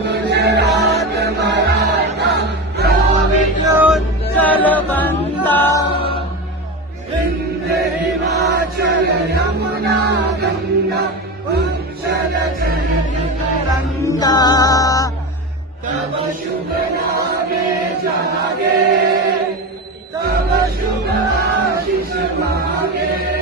गुजरात मराठा द्राविड उत्कल बंगा विंध्य हिमाचल यमुना गंगा उज्जल जयति तरंगा तब शुभ नामे जागे तब शुभ आशीष मांगे